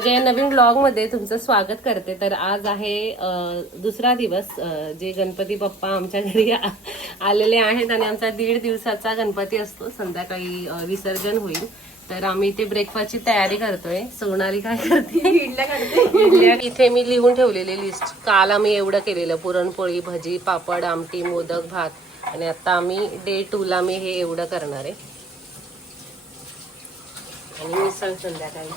माझ्या या नवीन ब्लॉगमध्ये तुमचं स्वागत करते. तर आज आहे दुसरा दिवस. जे गणपती बाप्पा आमच्या घरी आलेले आहेत आणि आमचा दीड दिवसाचा गणपती असतो. संध्याकाळी विसर्जन होईल. तर आम्ही इथे ब्रेकफास्टची तयारी करतोय. सोनाली काय करते? इडल्या इथे मी लिहून ठेवलेली लिस्ट काल आम्ही एवढं केलेलं. पुरणपोळी भजी पापड आमटी मोदक भात. आणि आता आम्ही डे टू ला मी हे एवढं करणार आहे. आणि मिसळ संध्याकाळी.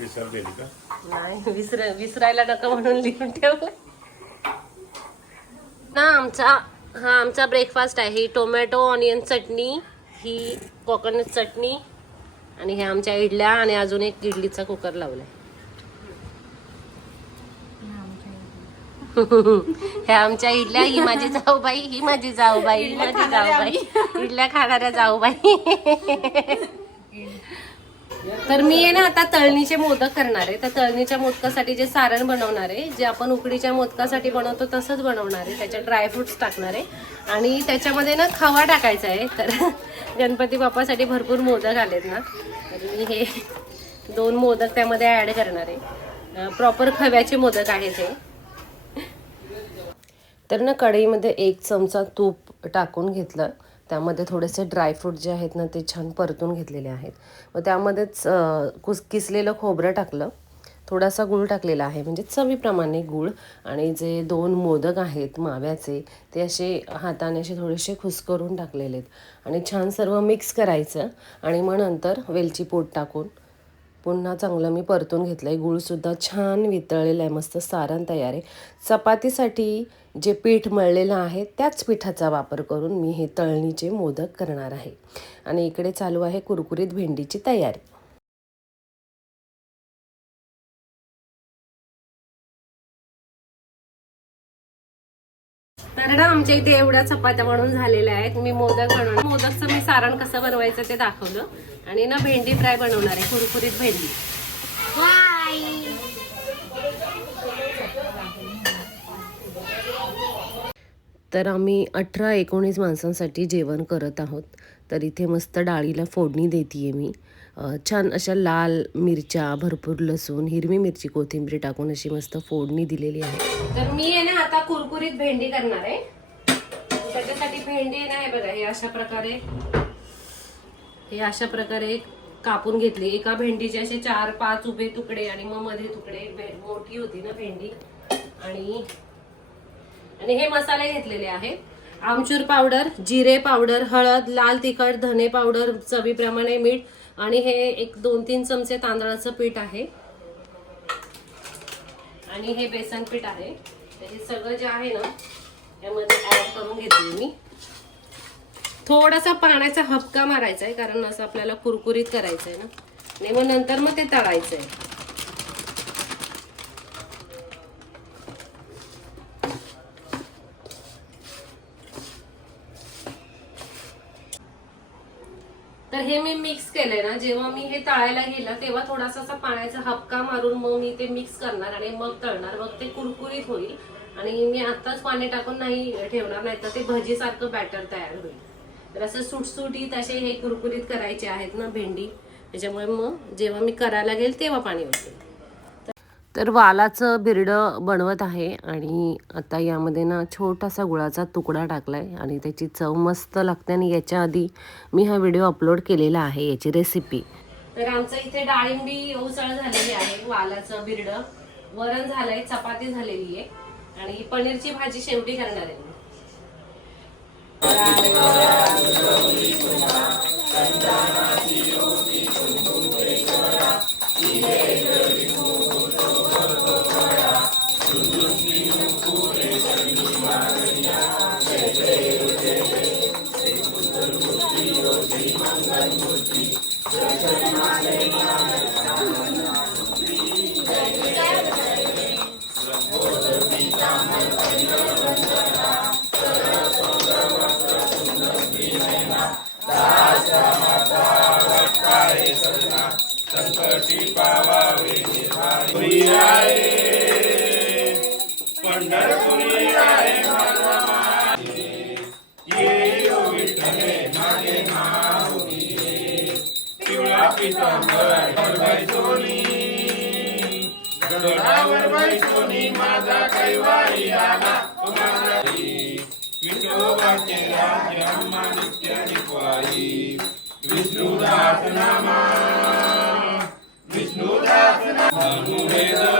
विसरलेली का? नाही विसर विसरायला नका म्हणून लिहून ठेव ना आमचा हा आमचा ब्रेकफास्ट आहे. ही टोमॅटो ऑनियन चटणी ही कोकोनट चटणी आणि ह्या आमच्या इडल्या आणि अजून एक इडलीचा कुकर लावलाय. ह्या आमच्या इडल्या ही माझी जाऊबाई ही माझी जाऊबाई ही माझी जाऊबाई. इडल्या खाणाऱ्या जाऊबाई. तर मी आहे ना आता तळणीचे मोदक करणार आहे. तर तळणीच्या मोदकासाठी जे सारण बनवणार आहे जे आपण उकडीच्या मोदकासाठी बनवतो तसंच बनवणार आहे. त्याच्यात ड्रायफ्रुट्स टाकणार आहे. आणि त्याच्यामध्ये ना खवा टाकायचा आहे. तर गणपती बाप्पासाठी भरपूर मोदक आलेत ना. तर मी हे दोन मोदक त्यामध्ये ॲड करणार आहे. प्रॉपर खव्याचे मोदक आहेत हे. तर ना कढईमध्ये एक चमचा तूप टाकून घेतलं. त्यामध्ये थोडेसे ड्रायफ्रूट जे आहेत ना ते छान परतून घेतलेले आहेत. मग त्यामध्येच कुस किसलेलं खोबरं टाकलं. थोडासा गूळ टाकलेला आहे. म्हणजे चवीप्रमाणे गूळ आणि जे दोन मोदक आहेत माव्याचे ते असे हाताने असे थोडेसे खुसकरून टाकलेले आहेत. आणि छान सर्व मिक्स करायचं आणि मग नंतर वेलची पूड टाकून पुन्हा चांगलं मी परतून घेतलं आहे गूळसुद्धा छान वितळलेलं आहे. मस्त सारण तयार आहे. चपातीसाठी जे पीठ मळलेलं आहे त्याच पिठाचा वापर करून मी हे तळणीचे मोदक करणार आहे. आणि इकडे चालू आहे कुरकुरीत भेंडीची तयारी. तर ना आमच्या इथे एवढ्या चपात्या बनवून झालेल्या आहेत. मी मोदक बनवणार मोदकचं मी सारण कसं बनवायचं ते दाखवलं. आणि ना भेंडी फ्राय बनवणार आहे कुरकुरीत भेंडी. तर आम्ही अठरा एकोणीस माणसांसाठी जेवण करत आहोत. तर इथे मस्त डाळीला फोडणी देते मी. छान अशा लाल मिरच्या भरपूर लसूण हिरवी मिरची कोथिंबीर टाकून अशी मस्त फोडणी दिलेली आहे. तर मी आहे ना आता कुरकुरीत भेंडी करणार आहे. त्याच्यासाठी भेंडी आहे ना बघा हे अशा प्रकारे हे अशा प्रकारे कापून घेतली. एका भेंडीचे असे चार पाच उभे तुकडे आणि मग मध्ये तुकडे मोठी होती ना भेंडी. आणि आणि हे मसाले घेतलेले आहेत. आमचूर पावडर जिरे पावडर हळद लाल तिखट धने पावडर चवीप्रमाणे मीठ आणि हे एक दोन तीन चमचे तांदळाचं पीठ आहे. आणि हे बेसन पीठ आहे. हे सगळं जे आहे ना यामध्ये ॲड करून घेतली मी. थोडासा पाण्याचा हपका मारायचा आहे कारण असं आपल्याला कुरकुरीत करायचं आहे ना. आणि मग नंतर मग ते तळायचं आहे हे मी मिक्स केलंय ना जेव्हा मी हे तळायला गेलं तेव्हा थोडासा असा पाण्याचा हपका मारून मग मी ते मिक्स करणार आणि मग तळणार. मग ते कुरकुरीत होईल आणि मी आताच पाणी टाकून नाही ठेवणार नाही तर ते भजीसारखं बॅटर तयार होईल. तर असं सुटसुटीत असे हे कुरकुरीत करायचे आहेत ना भेंडी. त्याच्यामुळे मग जेव्हा मी करायला गेल तेव्हा पाणी होते तर वालाचं बिरडं बनवत आहे आणि आता यामध्ये ना छोटासा गुळाचा तुकडा टाकला आहे आणि त्याची चव मस्त लागते आणि याच्या आधी मी हा व्हिडिओ अपलोड केलेला आहे याची रेसिपी तर आमचं इथे डाळिंबी ओसळ झालेली आहे वालाचं बिरडं. वरण झालंय चपाती झालेली आहे. आणि पनीरची भाजी शेवटी करणार आहे पंढरपुरी आहे गडोरावर बैठोनी माझा कैवारी आला तुम्हाला विठोबाचे राज्य अम्मा नित्य निपाई विष्णुदास नामा विष्णुदास नामा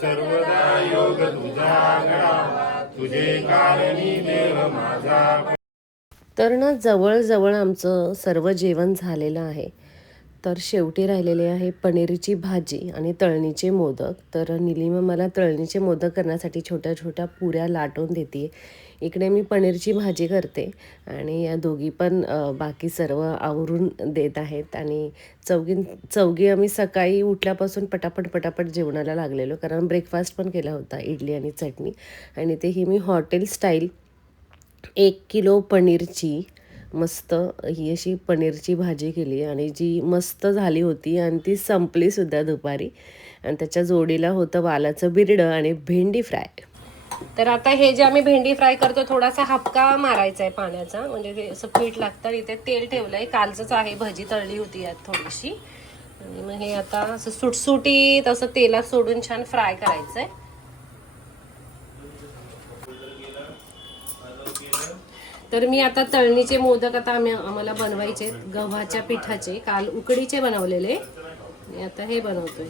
सर्वदा योग तुझा घडावा तुझे कारणी देव माझा. तर ना जवळजवळ आमचं सर्व जेवण झालेलं आहे. तर शेवटी राहिलेले आहे पनीरची भाजी आणि तळणीचे मोदक. तर निलिमा मला तळणीचे मोदक करण्यासाठी छोट्या छोट्या पुऱ्या लाटून देते इकडे मी पनीरची भाजी करते आणि या दोघी पण बाकी सर्व आवरून देत आहेत आणि चौगी चौघी आम्ही सकाळी उठल्यापासून पटापट पटापट जेवणाला लागलेलो कारण ब्रेकफास्ट पण केला होता इडली आणि चटणी. आणि तेही मी हॉटेल स्टाईल एक किलो पनीरची मस्त ही अशी पनीरची भाजी केली आणि जी मस्त झाली होती आणि ती संपलीसुद्धा दुपारी. आणि त्याच्या जोडीला होतं वालाचं बिरडं आणि भेंडी फ्राय. तर आता हे जे आम्ही भेंडी फ्राय करतो थोडासा हापका मारायचा आहे पाण्याचा. म्हणजे ते असं पीठ लागतं इथे तेल ठेवलंय. कालचंच आहे भजी तळली होती यात थोडीशी. आणि मग हे आता असं सुटसुटीत असं तेलात सोडून छान फ्राय करायचंय. तर मी आता तळणीचे मोदक आता आम्ही आम्हाला बनवायचे आहेत. गव्हाच्या पिठाचे. काल उकडीचे बनवलेले. आता हे बनवतोय.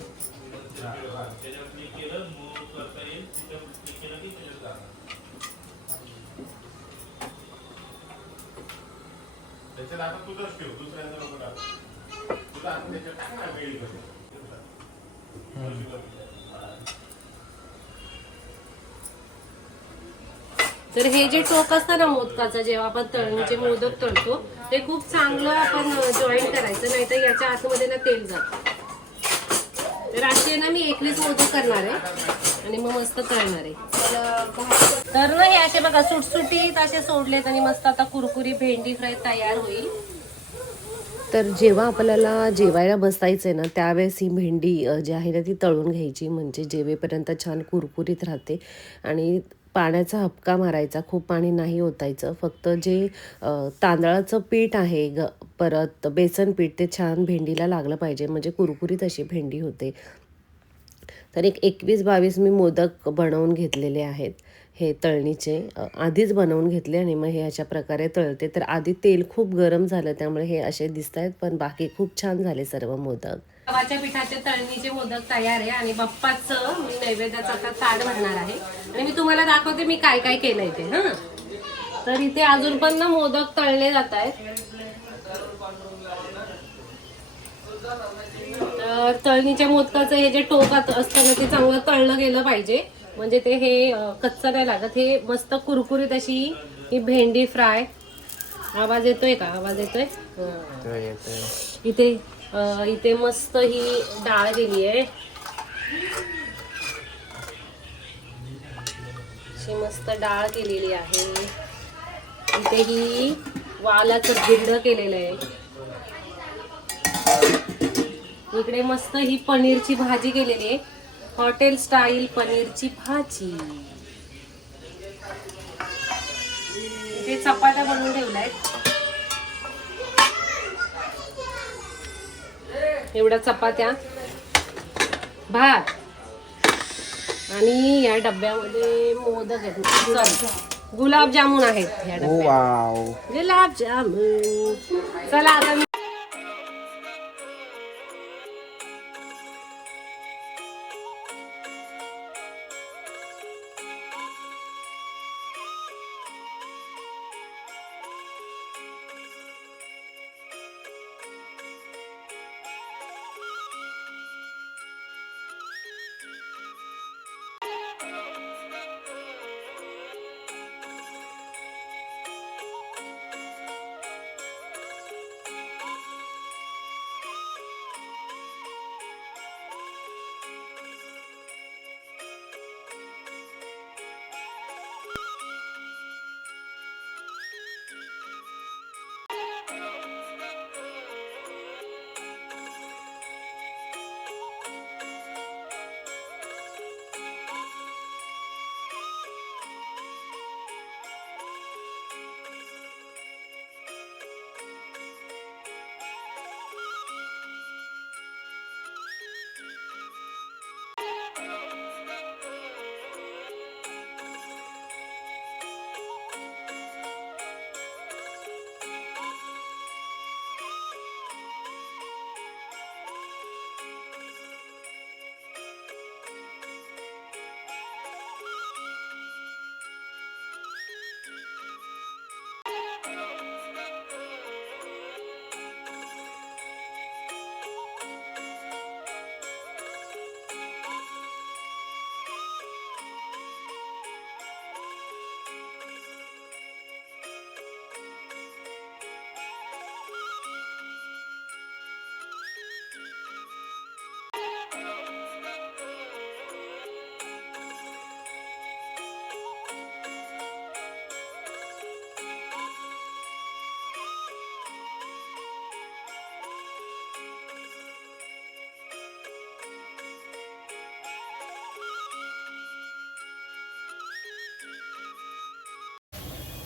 त्याच्यात आता तुझंच ठेव दुसऱ्यांचं नको टाकू. तुझं आता त्याच्यात टाक ना वेळी. तर हे जे टोक असतं ना मोदकाचं जेव्हा आपण तळणीचे मोदक तळतो ते खूप चांगलं आपण जॉईन करायचं नाही तर याच्या आतमध्ये ना तेल जात तर असे ना मी एकवीस मोदक करणार आहे. आणि मग मस्त करणार आहे. तर ना हे असे बघा सुटसुटीत असे सोडलेत आणि मस्त आता कुरकुरी भेंडी फ्राय तयार होईल. तर जेव्हा आपल्याला जेवायला बसायचं आहे ना त्यावेळेस ही भेंडी जी आहे ना ती तळून घ्यायची. म्हणजे जेवेपर्यंत छान कुरकुरीत राहते. आणि पाण्याचा हपका मारायचा खूप पाणी नाही ओतायचं. फक्त जे तांदळाचं पीठ आहे ग परत बेसन पीठ ते छान भेंडीला लागलं पाहिजे. म्हणजे कुरकुरीत अशी भेंडी होते. तर एक एकवीस बावीस मी मोदक बनवून घेतलेले आहेत. हे तळणीचे. आधीच बनवून घेतले आणि मग हे अशा प्रकारे तळते. तर आधी तेल खूप गरम झालं त्यामुळे हे असे दिसत आहेत पण बाकी खूप छान झाले सर्व मोदक. गव्हाच्या पिठाचे तळणीचे मोदक तयार आहे आणि बाप्पाचं मी नैवेद्याचं आता ताट भरणार आहे. आणि मी तुम्हाला दाखवते मी काय काय केलंय ते हा? तर इथे अजून पण ना मोदक तळले जात आहेत. तर तळणीच्या मोदकाचं हे जे टोकात असतं ना ते चांगलं तळलं गेलं पाहिजे. म्हणजे ते हे कच्चं नाही लागत. हे मस्त कुरकुरीत अशी ही भेंडी फ्राय. आवाज येतोय का? आवाज येतोय? हं. इथे इथे मस्त ही डाळ गेली आहे. अशी मस्त डाळ केलेली आहे. इथे ही वालाचं गिंड केलेलं आहे. इकडे मस्त ही पनीरची भाजी केलेली आहे. हॉटेल स्टाईल पनीरची भाजी. इथे चपात्या बनवून ठेवल्यात एवढ्या चपात्या भात आणि या डब्यामध्ये मोदक आहेत. गुलाबजामुन आहेत या डब्यात. वाव गुलाबजामुन. चला आता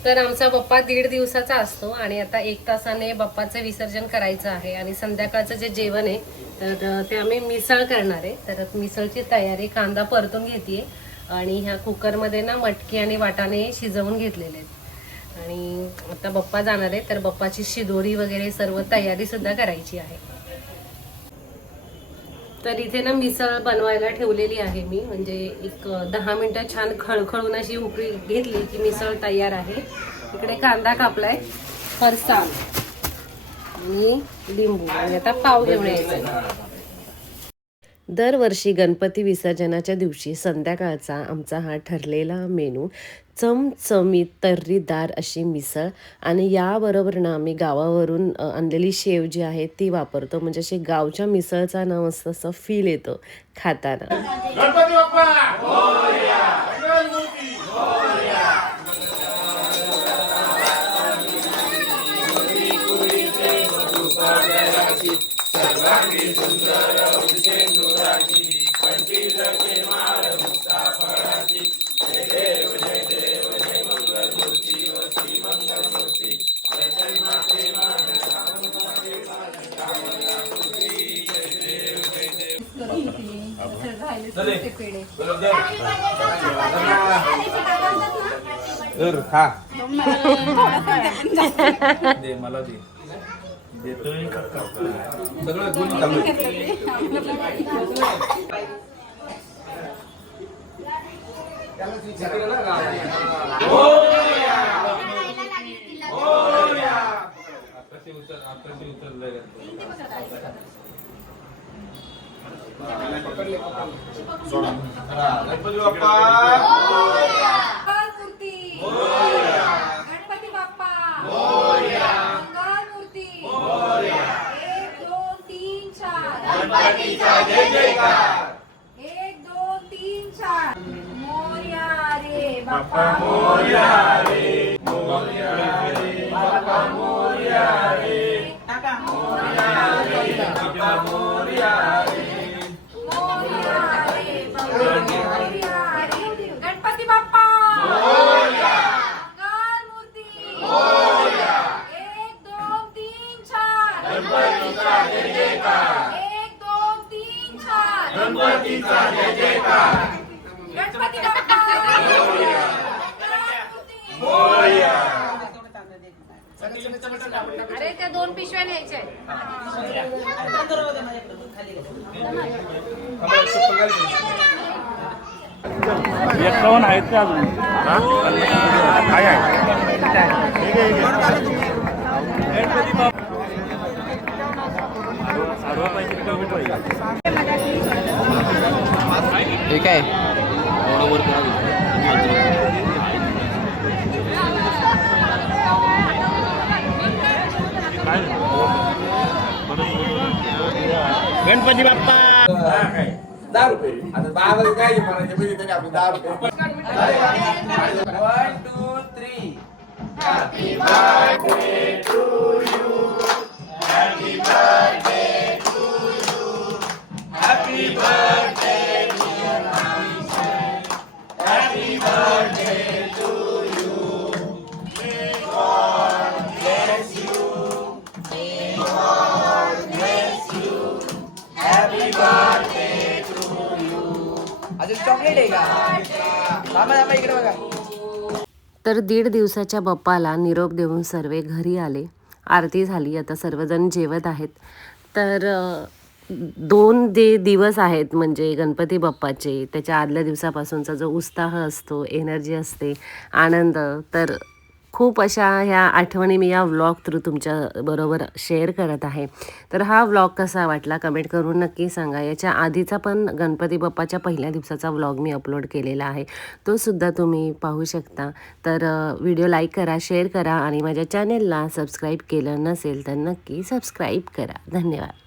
तर आमचा बाप्पा दीड दिवसाचा असतो आणि आता एक तासाने बाप्पाचं विसर्जन करायचं आहे आणि संध्याकाळचं जे जेवण आहे तर ते आम्ही मिसळ करणार आहे. तर मिसळची तयारी कांदा परतून घेते आणि ह्या कुकरमध्ये ना मटकी आणि वाटाणे शिजवून घेतलेले आहेत. आणि आता बाप्पा जाणार आहे तर बाप्पाची शिदोरी वगैरे सर्व तयारी सुद्धा करायची आहे. तर इथे ना मिसळ बनवायला ठेवलेली आहे मी. म्हणजे एक दहा मिनिटं छान खळखळून अशी उकळी घेतली की मिसळ तयार आहे. इकडे कांदा कापलाय फरसाण आणि लिंबू. आणि आता पाव घेऊन यायचा. दरवर्षी गणपती विसर्जनाच्या दिवशी संध्याकाळचा आमचा हा ठरलेला मेनू चमचमीत तर्रीदार अशी मिसळ आणि याबरोबर ना आम्ही गावावरून आणलेली शेव जी आहे ती वापरतो. म्हणजे अशी गावच्या मिसळचा ना मस्त असं फील येतो खाताना. तर खा. दे मला दे. देतोय सगळं गुण चालू आहे. आताशी उचल आताशी उचललंय गणपती. गणपती बाप्पा मंगलमूर्ती गणपती बाप्पा मंगलमूर्ती एक दोन तीन चार गणपतीचा जय जयकार एक दोन तीन चार मोर्या रे बाप्पा मोर्या रे मोर्या रे बाप्पा मोर्या रे मोर्या रे बाप्पा मोर्या रे गणपती बाप्पा मंगलमूर्ती एक दोन तीन चार गणपतीचा जय जयकार एक दोन तीन चार गणपतीचा जय जयकार गणपती बाप्पा मंगलमूर्ती अरे त्या दोन पिशव्या न्यायच्या आहेत. का अजून? आहे, आहे. सर्व पैसे कमी पाहिजे ठीक आहे. दहा रुपये आता दहा रुपये काय म्हणायचे म्हणजे तरी आपले दहा रुपये वन टू थ्री आहे इकडे बघा. तर दीड दिवसाच्या बाप्पाला निरोप देऊन सर्व घरी आले. आरती झाली. आता सर्वजण जेवत आहेत. तर दोन जे दिवस आहेत म्हणजे गणपती बाप्पाचे त्याच्या आदल्या दिवसापासूनचा जो उत्साह असतो एनर्जी असते आनंद तर खूप अशा ह्या आठवणी मी या व्लॉग थ्रू तुमच्या बरोबर शेअर करत आहे. तर हा व्लॉग कसा वाटला कमेंट करून नक्की सांगा. याच्या आधीचा पण गणपती बाप्पाच्या पहिल्या दिवसाचा व्लॉग मी अपलोड केलेला आहे. तो सुद्धा तुम्ही पाहू शकता. तर व्हिडिओ लाईक करा शेअर करा आणि माझ्या चॅनेलला सबस्क्राईब केलं नसेल तर नक्की सबस्क्राईब करा. धन्यवाद.